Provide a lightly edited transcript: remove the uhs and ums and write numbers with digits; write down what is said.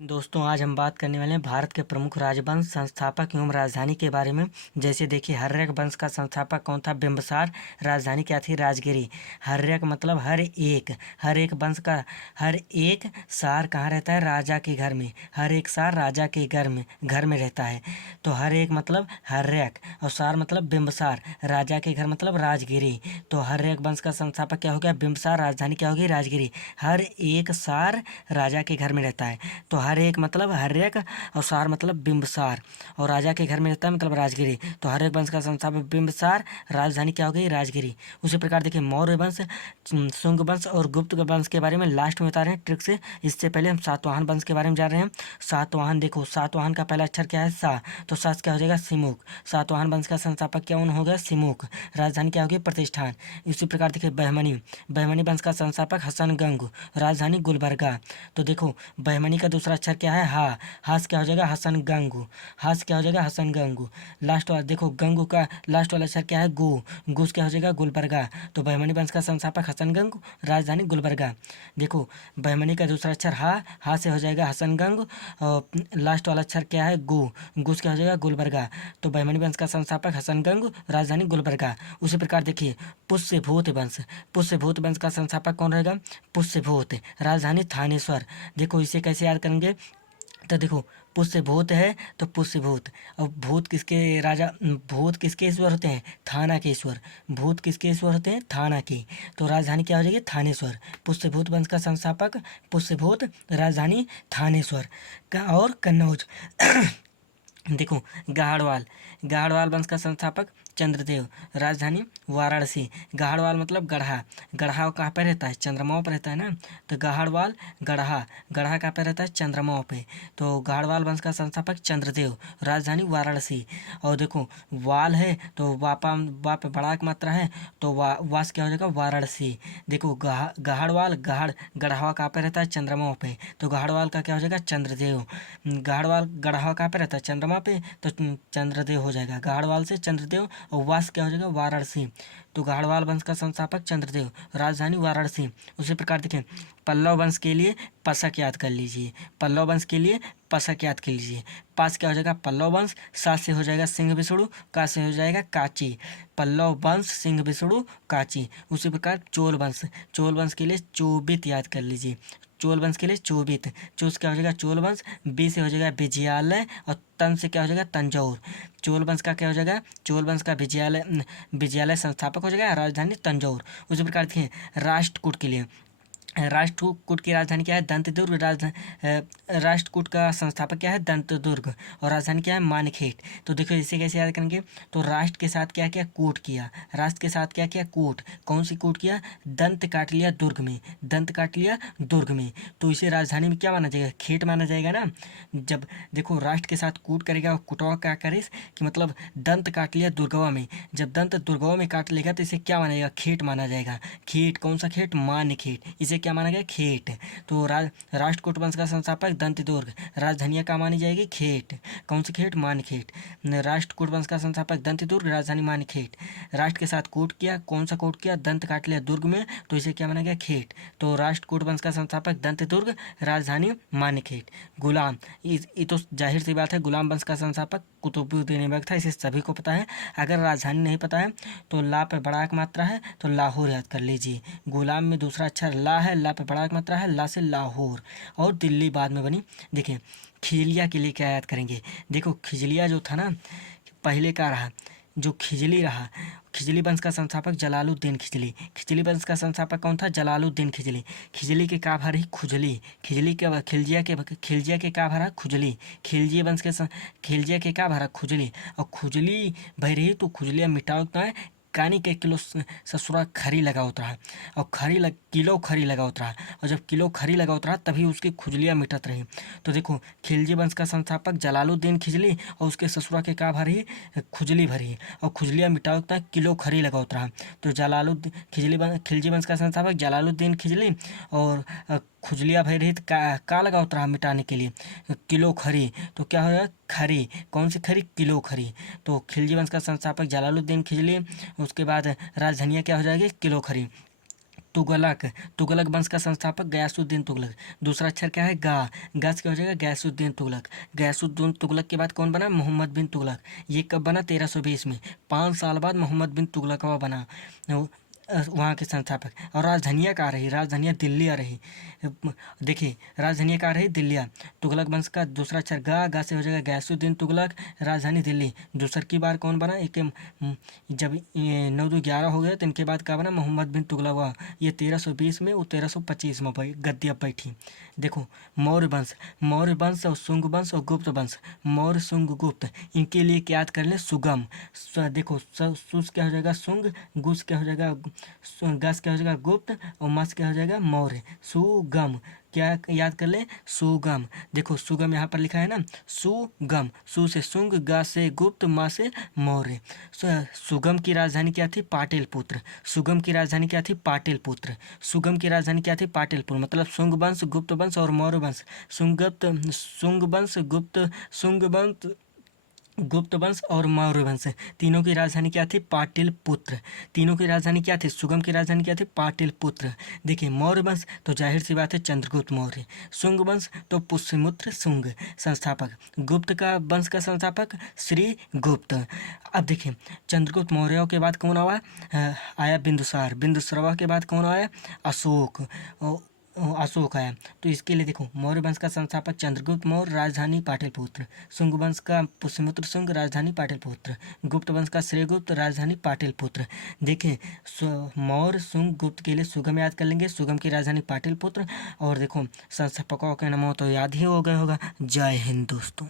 दोस्तों आज हम बात करने वाले हैं भारत के प्रमुख राजवंश संस्थापक एवं राजधानी के बारे में। जैसे देखिए हर्यक वंश का संस्थापक कौन था? बिंबिसार। राजधानी क्या थी? राजगिरी। हर्यक मतलब हर एक वंश का हर एक सार कहाँ रहता है? राजा के घर में। हर एक सार राजा के घर में रहता है। तो हर एक मतलब हर्यक और सार मतलब बिंबिसार। राजा के घर मतलब राजगिरी। तो हर्यक वंश का संस्थापक क्या हो गया? बिंबिसार। राजधानी क्या होगी? राजगिरी। हर एक सार राजा के घर में रहता है। तो हर एक मतलब हर्यक और सार मतलब बिंबिसार और राजा के घर में रहता है मतलब राजगिरी। तो हर्यक वंश का संस्थापक बिंबिसार। राजधानी क्या हो गई? राजगिरी। उसी प्रकार देखिए मौर्य वंश, शुंग वंश और गुप्त वंश के बारे में लास्ट में बता रहे हैं ट्रिक से। इससे पहले हम सातवाहन वंश के बारे में जान रहे हैं। सातवाहन देखो, सातवाहन का पहला अक्षर क्या है? सा। तो सा क्या हो जाएगा? सिमुक। सातवाहन वंश का संस्थापक क्या हो गया? सिमुक। राजधानी क्या होगी? प्रतिष्ठान। इसी प्रकार देखिए बहमनी वंश का संस्थापक हसन गंग। राजधानी गुलबर्गा। तो देखो बहमनी का दूसरा अक्षर क्या है? हा। हास क्या हो जाएगा? हसन गंगू। हास क्या हो जाएगा? हसन गंगू। लास्ट वाला देखो गंगू का लास्ट वाला अक्षर क्या है? गु। गुस क्या हो जाएगा? गुलबर्गा। तो बहमनी वंश का संस्थापक हसन गंग। राजधानी गुलबर्गा। देखो बहमनी का दूसरा अक्षर हा से हो जाएगा हसन गंग और लास्ट वाला अक्षर क्या है? गु। गुस क्या हो जाएगा? गुलबर्गा। तो बहमनी वंश का संस्थापक हसन गंग। राजधानी गुलबर्गा। उसी प्रकार देखिए पुष्यभूत वंश का संस्थापक कौन रहेगा? पुष्यभूत। राजधानी थानेश्वर। देखो इसे कैसे याद करेंगे? तो देखो पुष्यभूत है तो पुष्यभूत और भूत किसके ईश्वर होते हैं? थाना के ईश्वर। भूत किसके ईश्वर होते हैं? थाना के। तो राजधानी क्या हो जाएगी? थानेश्वर। पुष्यभूत वंश का संस्थापक पुष्यभूत। राजधानी थानेश्वर का और कन्नौज। देखो गाहड़वाल वंश का संस्थापक चंद्रदेव। राजधानी वाराणसी। गाहड़वाल मतलब गढ़ा। गढ़ा कहाँ पे रहता है? चंद्रमाओं पर रहता है ना। तो गाहड़वाल गढ़ा कहाँ पे रहता है? चंद्रमाओं पे। तो गाहड़वाल वंश का संस्थापक चंद्रदेव। राजधानी वाराणसी। और देखो वाल है तो वा पे बड़ा की मात्रा है तो वास क्या हो जाएगा? वाराणसी। देखो गढ़वा कहाँ पे रहता है? चंद्रमाओं पे। तो गाहड़वाल का क्या हो जाएगा? चंद्रदेव। गढ़वा कहाँ पे रहता है? चंद्रमा पे। तो चंद्रदेव हो जाएगा। गाहड़वाल से चंद्रदेव और वास क्या हो जाएगा? वाराणसी। तो गाहड़वाल वंश का संस्थापक चंद्रदेव। राजधानी वाराणसी। उसी प्रकार देखें पल्लव वंश के लिए पसक याद कर लीजिए। पल्लव वंश के लिए पसक याद कर लीजिए। पास क्या हो जाएगा? पल्लव वंश। सा से हो जाएगा सिंह विष्णु। का से हो जाएगा काची। पल्लव वंश सिंह विष्णु काची। उसी प्रकार चोल वंश के लिए चोबित याद कर लीजिए। चोल वंश के लिए चोबित। चूस क्या हो जाएगा? चोल वंश। बी से हो जाएगा विजयालय और तन से क्या हो जाएगा? तंजौर। चोल वंश का क्या हो जाएगा? चोल वंश का विजयालय संस्थापक हो जाएगा। राजधानी तंजौर। उसी प्रकार देखिए राष्ट्रकूट के लिए राष्ट्रकूट की राजधानी क्या है? दंतदुर्ग। राष्ट्रकूट का संस्थापक क्या है? दंतदुर्ग और राजधानी क्या है? मानखेट। तो देखो इसे कैसे याद करेंगे? तो राष्ट्र के साथ क्या किया? कूट किया। राष्ट्र के साथ क्या किया? कूट। कौन सी कूट किया? दंत काट लिया दुर्ग में। दंत काट लिया दुर्ग में। तो इसे राजधानी में क्या माना जाएगा? खेट माना जाएगा ना। जब देखो राष्ट्र के साथ कूट करेगा और कुटवा क्या करे कि मतलब दंत काट लिया दुर्गवा में। जब दंत दुर्गवा में काट लेगा तो इसे क्या माना जाएगा? खेट माना जाएगा। खेट कौन सा खेट? मान्य खेट। इसे क्या माना गया? खेट। तो राष्ट्रकूट वंश का संस्थापक दंतदुर्ग। राजधानी क्या मानी जाएगी? खेट। कौन सी खेट? मानखेट। राष्ट्रकूट वंश का संस्थापक दंतदुर्ग। राजधानी मानखेट। राष्ट्र के साथ कूट किया। कौन सा कूट किया? दंत काट लिया दुर्ग में। तो इसे क्या माना गया? खेट। तो राष्ट्रकूट वंश का संस्थापक दंतदुर्ग। राजधानी मानखेट। गुलाम ये तो जाहिर सी बात है। गुलाम वंश का संस्थापक कुतुबुद्दीन ऐबक था। इसे सभी को पता है। अगर राजधानी नहीं पता है तो ला पे बड़ा एक मात्रा है तो लाहौर याद कर लीजिए। गुलाम में दूसरा अक्षर ला है। ला पे बड़ा एक मात्रा है। ला से लाहौर और दिल्ली बाद में बनी। देखिए खिजलिया के लिए क्या याद करेंगे? देखो खिजलिया जो था ना पहले का रहा जो खिजली रहा। खिजली वंश का संस्थापक जलालुद्दीन खिजली। खिजली वंश का संस्थापक कौन था? जलालुद्दीन खिजली। खिजली के का भर ही खुजली। खिजली के खिलजिया के का भरा? खुजली। खिलजिया के का भरा? खुजली। और खुजली भई रही तो खुजलिया मिटाओ ना कानी के किलो ससुरा खरी लगा उतरा और किलो खरी लगा उतरा और जब किलो खरी लगा उतरा तभी उसकी खुजलियाँ मिटत रही। तो देखो खिलजी वंश का संस्थापक जलालुद्दीन खिजली और उसके ससुरा के का भरी? खुजली भरी और खुजलियाँ मिटाओ तक किलो खरी लगा उतरा। तो खिलजी वंश का संस्थापक जलालुद्दीन खिजली और खुजलियाँ भई रही का लगा उतरा मिटाने के लिए? किलो खरी। तो क्या होगा? खरी। कौन सी खरी? किलो खरी। तो खिलजी वंश का संस्थापक जलालुद्दीन खिजली। उसके बाद राजधानियाँ क्या हो जाएगी? किलो खरी। तुगलक, तुगलक वंश का संस्थापक गयासुद्दीन तुगलक। दूसरा अक्षर क्या है? गा, गा से क्या हो जाएगा? गयासुद्दीन तुगलक। गयासुद्दीन तुगलक के बाद कौन बना? मोहम्मद बिन तुगलक। ये कब बना? 1320 में। 5 साल बाद मोहम्मद बिन तुगलक वह बना, वहाँ के संस्थापक। और राजधानियाँ कहाँ रही? राजधानियाँ दिल्ली आ रही। देखिए राजधानियाँ कहाँ रही? दिल्लिया। तुगलक वंश का दूसरा अक्षर गा, गा से हो जाएगा गयासुद्दीन तुगलक, राजधानी दिल्ली। दूसर की बार कौन बना? एक जब ये 9-2-11 हो गया तो इनके बाद क्या बना? मोहम्मद बिन तुगलक हुआ। ये 1320 में, वो 1325 में गद्दी अब बैठी। देखो मौर्य वंश, मौर्य वंश और शुंग वंश और गुप्त वंश। मौर्य शुंग गुप्त, इनके लिए क्या याद कर लें? सुगम। देखो सुस क्या हो जाएगा? शुंग, गुस क्या हो जाएगा? गस क्या हो जाएगा? गुप्त, और मस क्या हो जाएगा? मौर्य। सुगम, क्या याद कर ले? सुगम। देखो सुगम यहाँ पर लिखा है ना, सुगम। सु से शुंग, गा से गुप्त, मा से मौर्य। सुगम की राजधानी क्या थी? पाटलिपुत्र। सुगम की राजधानी क्या थी? पाटलिपुत्र। सुगम की राजधानी क्या थी? पाटलिपुत्र। मतलब शुंग वंश, गुप्त वंश और मौर्य वंश। शुंग वंश, गुप्त वंश और मौर्य वंश, तीनों की राजधानी क्या थी? पाटलिपुत्र। तीनों की राजधानी क्या थी? सुगम की राजधानी क्या थी? पाटलिपुत्र। देखिए मौर्य वंश तो जाहिर सी बात है चंद्रगुप्त मौर्य। शुंग वंश तो पुष्यमित्र शुंग संस्थापक। गुप्त का वंश का संस्थापक श्री गुप्त। अब देखिए चंद्रगुप्त मौर्य के बाद कौन आया? बिंदुसार। बिंदुसार के बाद कौन आया? अशोक। अशोक आया। तो इसके लिए देखो मौर्य वंश का संस्थापक चंद्रगुप्त मौर्य, राजधानी पाटलिपुत्र। शुंग वंश का पुष्यमित्र शुंग, राजधानी पाटलिपुत्र। गुप्त वंश का श्रीगुप्त, राजधानी पाटलिपुत्र। देखें मौर्य शुंग गुप्त के लिए सुगम याद कर लेंगे, सुगम की राजधानी पाटलिपुत्र। और देखो संस्थापकों के नाम तो याद ही हो गए होगा। जय हिंद दोस्तों।